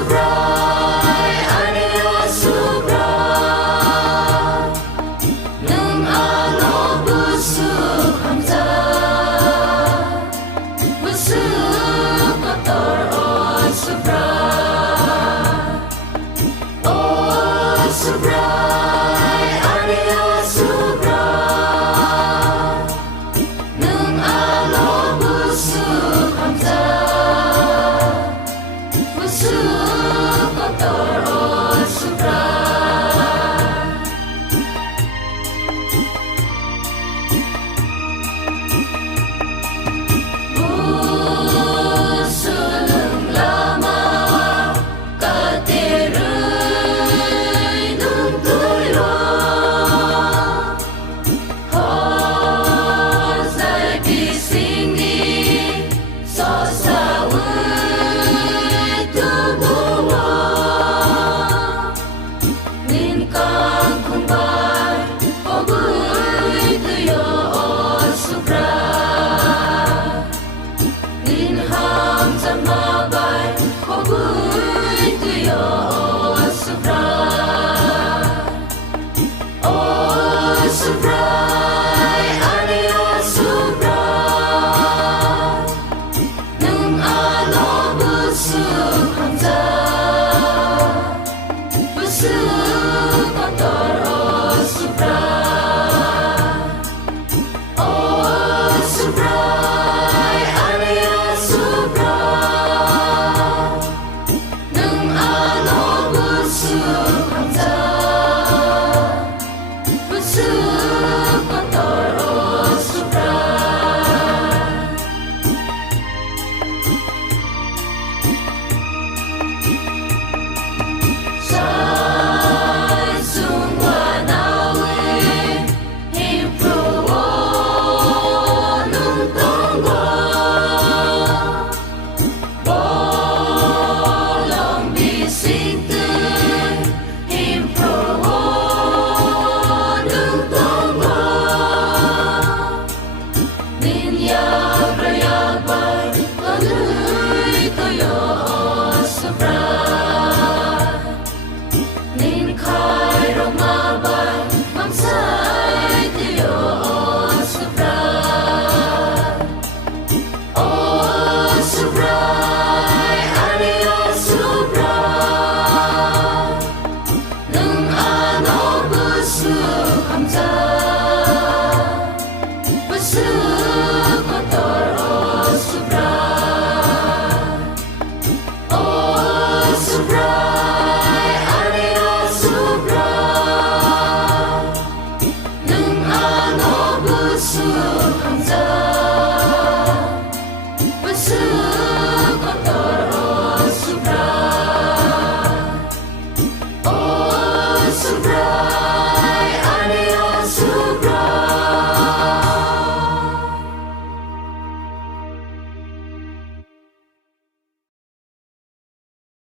subray, ania subray, nung ano busuk hamza, busuk kotor oh subray, oh subray, ania subray, nung ano busuk hamza, busuk kotor oh subray. Busulung lama kateroy nung tuyo, hosay bising ni sosaway tumuwa, nin kang kumbay ogoy tuyo oh subray, nin ham samabay ogoy tuyo oh subray, oh subray, ania subray, nung ano busuk hamza, busuk kotor oh subray, oh subray, ania subray, nung ano busuk